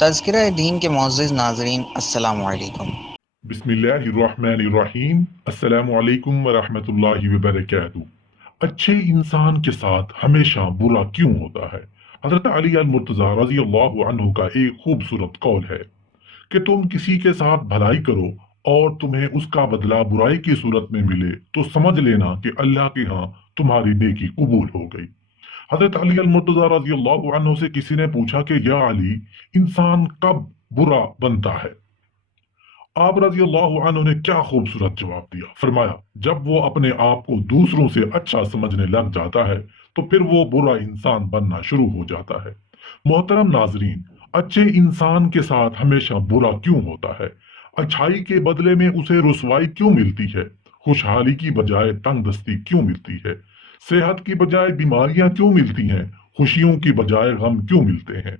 تذکرہ دین کے معزز ناظرین، السلام علیکم۔ بسم اللہ الرحمن الرحیم۔ السلام علیکم ورحمۃ اللہ وبرکاتہ۔ اچھے انسان کے ساتھ ہمیشہ برا کیوں ہوتا ہے؟ حضرت علی المرتضیٰ رضی اللہ عنہ کا ایک خوبصورت قول ہے کہ تم کسی کے ساتھ بھلائی کرو اور تمہیں اس کا بدلہ برائی کی صورت میں ملے تو سمجھ لینا کہ اللہ کے ہاں تمہاری نیکی قبول ہو گئی۔ حضرت علی المرتضیٰ رضی اللہ عنہ سے کسی نے پوچھا کہ یا علی، انسان کب برا بنتا ہے؟ آپ رضی اللہ عنہ نے کیا خوبصورت جواب دیا۔ فرمایا، جب وہ اپنے آپ کو دوسروں سے اچھا سمجھنے لگ جاتا ہے تو پھر وہ برا انسان بننا شروع ہو جاتا ہے۔ محترم ناظرین، اچھے انسان کے ساتھ ہمیشہ برا کیوں ہوتا ہے؟ اچھائی کے بدلے میں اسے رسوائی کیوں ملتی ہے؟ خوشحالی کی بجائے تنگ دستی کیوں ملتی ہے؟ صحت کی بجائے بیماریاں کیوں ملتی ہیں؟ خوشیوں کی بجائے غم کیوں ملتے ہیں؟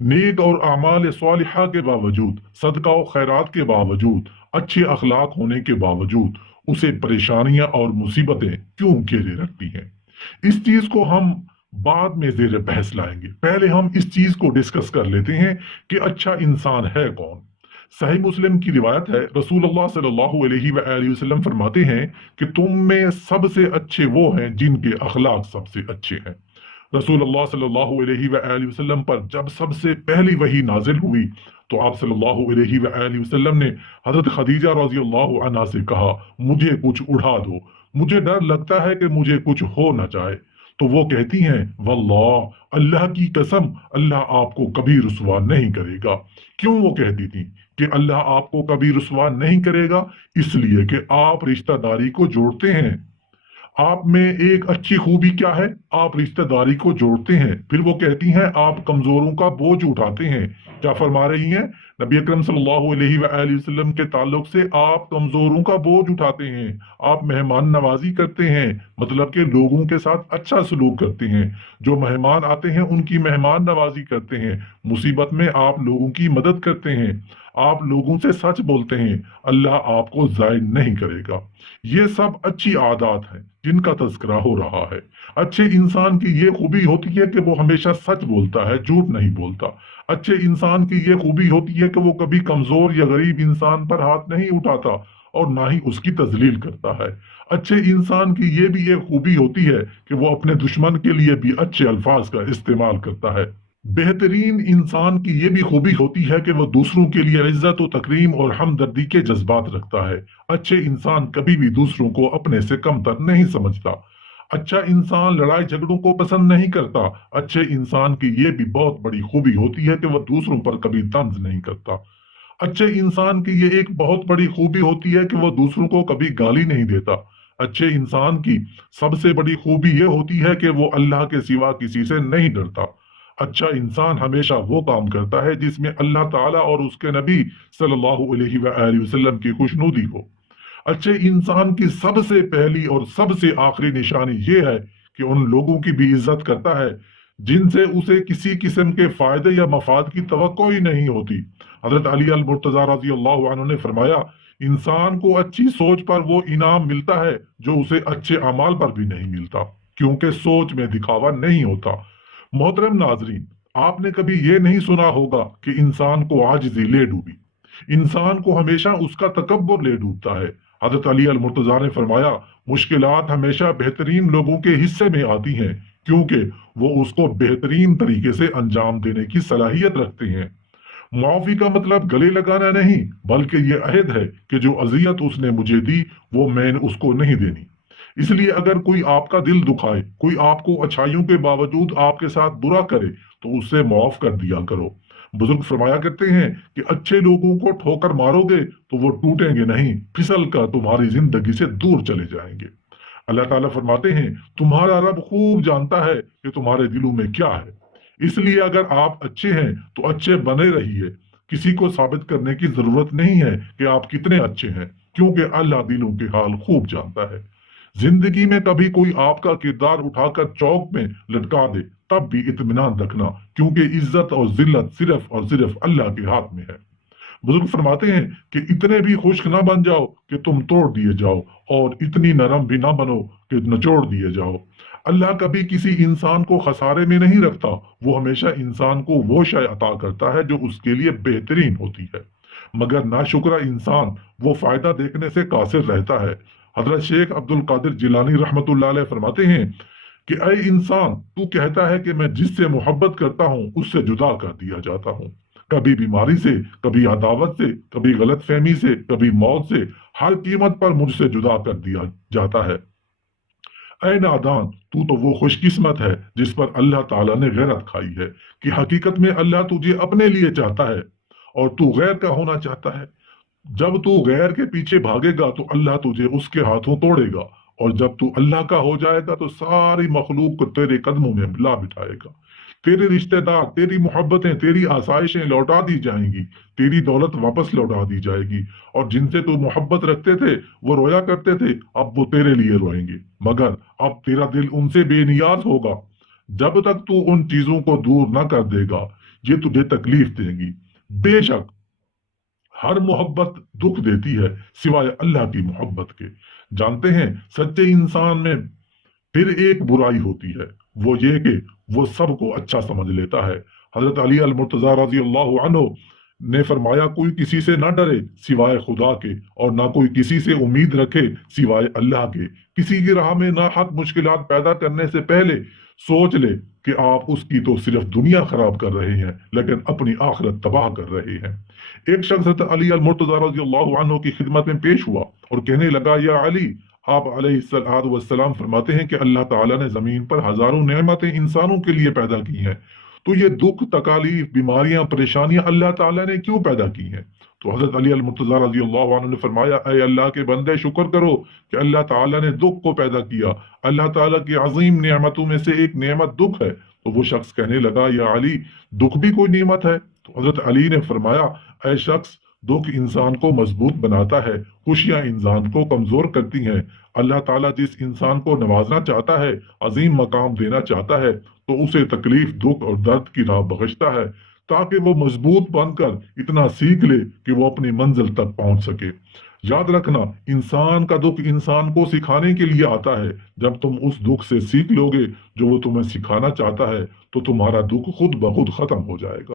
نیک اور اعمال صالحہ کے باوجود، صدقہ و خیرات کے باوجود، اچھے اخلاق ہونے کے باوجود اسے پریشانیاں اور مصیبتیں کیوں گھیرے رکھتی ہیں؟ اس چیز کو ہم بعد میں زیر بحث لائیں گے۔ پہلے ہم اس چیز کو ڈسکس کر لیتے ہیں کہ اچھا انسان ہے کون۔ صحیح مسلم کی روایت ہے، رسول اللہ صلی اللہ علیہ وآلہ وسلم فرماتے ہیں کہ تم میں سب سے اچھے وہ ہیں جن کے اخلاق سب سے اچھے ہیں۔ رسول اللہ صلی اللہ علیہ وآلہ وسلم پر جب سب سے پہلی وحی نازل ہوئی تو آپ صلی اللہ علیہ وآلہ وسلم نے حضرت خدیجہ رضی اللہ عنہا سے کہا، مجھے کچھ اڑا دو، مجھے ڈر لگتا ہے کہ مجھے کچھ ہو نہ جائے۔ تو وہ کہتی ہیں، واللہ، اللہ کی قسم، اللہ آپ کو کبھی رسوا نہیں کرے گا۔ کیوں وہ کہتی تھی کہ اللہ آپ کو کبھی رسوا نہیں کرے گا؟ اس لیے کہ آپ رشتہ داری کو جوڑتے ہیں۔ آپ میں ایک اچھی خوبی کیا ہے؟ آپ رشتہ داری کو جوڑتے ہیں۔ پھر وہ کہتی ہیں، آپ کمزوروں کا بوجھ اٹھاتے ہیں۔ کیا فرما رہی ہیں؟ نبی اکرم صلی اللہ علیہ وآلہ وسلم کے تعلق سے آپ کمزوروں کا بوجھ اٹھاتے ہیں، آپ مہمان نوازی کرتے ہیں، مطلب کہ لوگوں کے ساتھ اچھا سلوک کرتے ہیں، جو مہمان آتے ہیں ان کی مہمان نوازی کرتے ہیں، مصیبت میں آپ لوگوں کی مدد کرتے ہیں، آپ لوگوں سے سچ بولتے ہیں، اللہ آپ کو ضائع نہیں کرے گا۔ یہ سب اچھی عادات ہیں جن کا تذکرہ ہو رہا ہے۔ اچھے انسان کی یہ خوبی ہوتی ہے کہ وہ ہمیشہ سچ بولتا ہے، جھوٹ نہیں بولتا۔ اچھے انسان کی یہ خوبی ہوتی ہے کہ وہ کبھی کمزور یا غریب انسان پر ہاتھ نہیں اٹھاتا اور نہ ہی اس کی تذلیل کرتا ہے۔ اچھے انسان کی یہ بھی ایک خوبی ہوتی ہے کہ وہ اپنے دشمن کے لیے بھی اچھے الفاظ کا استعمال کرتا ہے۔ بہترین انسان کی یہ بھی خوبی ہوتی ہے کہ وہ دوسروں کے لیے عزت و تکریم اور ہمدردی کے جذبات رکھتا ہے۔ اچھے انسان کبھی بھی دوسروں کو اپنے سے کم تر نہیں سمجھتا۔ اچھا انسان لڑائی جھگڑوں کو پسند نہیں کرتا۔ اچھے انسان کی یہ بھی بہت بڑی خوبی ہوتی ہے کہ وہ دوسروں پر کبھی طنز نہیں کرتا۔ اچھے انسان کی یہ ایک بہت بڑی خوبی ہوتی ہے کہ وہ دوسروں کو کبھی گالی نہیں دیتا۔ اچھے انسان کی سب سے بڑی خوبی یہ ہوتی ہے کہ وہ اللہ کے سوا کسی سے نہیں ڈرتا۔ اچھا انسان ہمیشہ وہ کام کرتا ہے جس میں اللہ تعالیٰ اور اس کے نبی صلی اللہ علیہ وآلہ وسلم کی خوشنودی ہو۔ اچھے انسان کی سب سے پہلی اور سب سے آخری نشانی یہ ہے کہ ان لوگوں کی بھی عزت کرتا ہے جن سے اسے کسی قسم کے فائدے یا مفاد کی توقع ہی نہیں ہوتی۔ حضرت علی المرتضیٰ رضی اللہ عنہ نے فرمایا، انسان کو اچھی سوچ پر وہ انعام ملتا ہے جو اسے اچھے اعمال پر بھی نہیں ملتا، کیونکہ سوچ میں دکھاوا نہیں ہوتا۔ محترم ناظرین، آپ نے کبھی یہ نہیں سنا ہوگا کہ انسان کو عاجزی لے ڈوبی۔ انسان کو ہمیشہ اس کا تکبر لے ڈوبتا ہے۔ حضرت علی المرتضیٰ نے فرمایا، مشکلات ہمیشہ بہترین لوگوں کے حصے میں آتی ہیں کیونکہ وہ اس کو بہترین طریقے سے انجام دینے کی صلاحیت رکھتے ہیں۔ معافی کا مطلب گلے لگانا نہیں، بلکہ یہ عہد ہے کہ جو اذیت اس نے مجھے دی وہ میں نے اس کو نہیں دینی۔ اس لیے اگر کوئی آپ کا دل دکھائے، کوئی آپ کو اچھائیوں کے باوجود آپ کے ساتھ برا کرے تو اس سے معاف کر دیا کرو۔ بزرگ فرمایا کرتے ہیں کہ اچھے لوگوں کو ٹھوکر مارو گے تو وہ ٹوٹیں گے نہیں، پھسل کر تمہاری زندگی سے دور چلے جائیں گے۔ اللہ تعالیٰ فرماتے ہیں، تمہارا رب خوب جانتا ہے کہ تمہارے دلوں میں کیا ہے، اس لیے اگر آپ اچھے ہیں تو اچھے بنے رہیے۔ کسی کو ثابت کرنے کی ضرورت نہیں ہے کہ آپ کتنے اچھے ہیں، کیونکہ اللہ دلوں کے حال خوب جانتا ہے۔ زندگی میں کبھی کوئی آپ کا کردار اٹھا کر چوک میں لٹکا دے تب بھی اطمینان رکھنا، کیونکہ عزت اور ذلت صرف اور صرف اللہ کے ہاتھ میں ہے۔ بزرگ فرماتے ہیں کہ اتنے بھی خشک نہ بن جاؤ کہ تم توڑ دیے جاؤ، اور اتنی نرم بھی نہ بنو کہ نچوڑ دیے جاؤ۔ اللہ کبھی کسی انسان کو خسارے میں نہیں رکھتا، وہ ہمیشہ انسان کو وہ شے عطا کرتا ہے جو اس کے لیے بہترین ہوتی ہے، مگر ناشکرا انسان وہ فائدہ دیکھنے سے قاصر رہتا ہے۔ حضرت شیخ عبد القادر جیلانی رحمت اللہ علیہ فرماتے ہیں کہ اے انسان، تو کہتا ہے کہ میں جس سے محبت کرتا ہوں اس سے جدا کر دیا جاتا ہوں، کبھی بیماری سے، کبھی عداوت سے، کبھی غلط فہمی سے، کبھی موت سے، ہر قیمت پر مجھ سے جدا کر دیا جاتا ہے۔ اے نادان، تو وہ خوش قسمت ہے جس پر اللہ تعالیٰ نے غیرت کھائی ہے کہ حقیقت میں اللہ تجھے اپنے لیے چاہتا ہے اور تو غیر کا ہونا چاہتا ہے۔ جب تو غیر کے پیچھے بھاگے گا تو اللہ تجھے اس کے ہاتھوں توڑے گا، اور جب تو اللہ کا ہو جائے گا تو ساری مخلوق کو تیرے قدموں میں لا بٹھائے گا۔ تیرے رشتہ دار، تیری محبتیں، تیری آسائشیں لوٹا دی جائیں گی، تیری دولت واپس لوٹا دی جائے گی، اور جن سے تو محبت رکھتے تھے وہ رویا کرتے تھے، اب وہ تیرے لیے روئیں گے، مگر اب تیرا دل ان سے بے نیاز ہوگا۔ جب تک تو ان چیزوں کو دور نہ کر دے گا یہ تجھے تکلیف دیں گی۔ بے شک ہر محبت دکھ دیتی ہے سوائے اللہ کی محبت کے۔ جانتے ہیں سچے انسان میں پھر ایک برائی ہوتی ہے، وہ یہ کہ وہ سب کو اچھا سمجھ لیتا ہے۔ حضرت علی المرتضیٰ رضی اللہ عنہ نے فرمایا، کوئی کسی سے نہ ڈرے سوائے خدا کے، اور نہ کوئی کسی سے امید رکھے سوائے اللہ کے۔ کسی کی راہ میں ناحق مشکلات پیدا کرنے سے پہلے سوچ لے کہ آپ اس کی تو صرف دنیا خراب کر رہے ہیں لیکن اپنی آخرت تباہ کر رہے ہیں۔ ایک شخص حضرت علی المرتضیٰ رضی اللہ عنہ کی خدمت میں پیش ہوا اور کہنے لگا، یا علی، آپ علیہ السلام فرماتے ہیں کہ اللہ تعالیٰ نے زمین پر ہزاروں نعمتیں انسانوں کے لیے پیدا کی ہیں، تو یہ دکھ، تکالیف، بیماریاں، پریشانیاں اللہ تعالیٰ نے کیوں پیدا کی ہیں؟ تو حضرت علی المرتضیٰ رضی اللہ عنہ نے فرمایا، اے اللہ کے بندے، شکر کرو کہ اللہ تعالیٰ نے دکھ کو پیدا کیا۔ اللہ تعالیٰ کی عظیم نعمتوں میں سے ایک نعمت دکھ ہے۔ تو وہ شخص کہنے لگا، یا علی، دکھ بھی کوئی نعمت ہے؟ تو حضرت علی نے فرمایا، اے شخص، دکھ انسان کو مضبوط بناتا ہے، خوشیاں انسان کو کمزور کرتی ہیں۔ اللہ تعالیٰ جس انسان کو نوازنا چاہتا ہے، عظیم مقام دینا چاہتا ہے، تو اسے تکلیف، دکھ اور درد کی راہ بخشتا ہے تاکہ وہ مضبوط بن کر اتنا سیکھ لے کہ وہ اپنی منزل تک پہنچ سکے۔ یاد رکھنا، انسان کا دکھ انسان کو سکھانے کے لیے آتا ہے۔ جب تم اس دکھ سے سیکھ لو گے جو وہ تمہیں سکھانا چاہتا ہے تو تمہارا دکھ خود بخود ختم ہو جائے گا۔